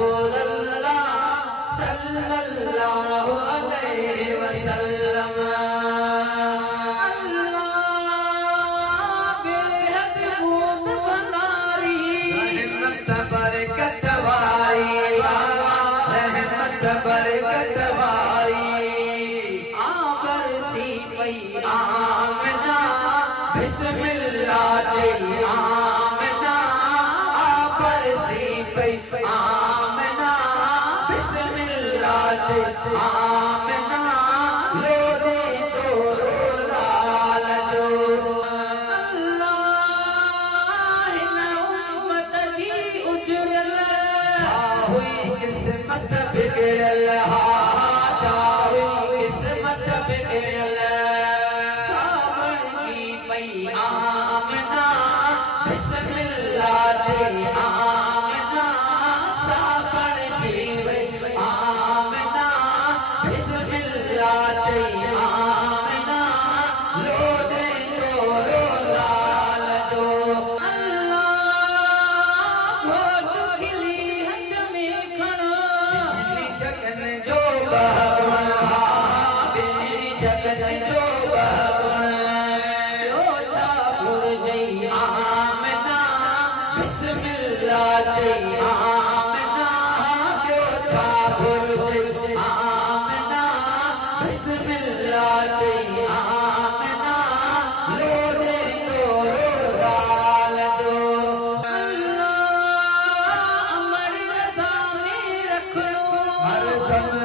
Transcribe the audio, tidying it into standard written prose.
रसूल अल्लाह सल्लल्लाहु अलैहि वसल्लम। अल्लाह बेहद मूत बनारी रहमत बरकत वारी रहमत बरकत वारी आबरसी पई आमना बिस्मिल्लाह तेरी आमना आबरसी पई आमना बिस्मिल्लाह तेरी आमना लो दे तो लाल जो अल्लाह न उम्मत जी उजरल हुई किस्मत बिगड़ल हुई किस्मत बिगड़ल सावन जी पई आमना बिस्मिल्लाह तेरी आमना सावन जी पई आमना बिस्मिल्लाह तेरी आमना लो दे तो लाल जो अल्लाह घोट खिली हज में खणो जगन जो भगवान तेरी जगन जो भगवान यो छापुर जई आमना बिस्मिल्लाह तेरी आमना यो छापुर जई आमना बिस्मिल्लाह तेरी आमना लो दे तो लाल दो अल्लाह अमर रज़ा में रख लो हर दम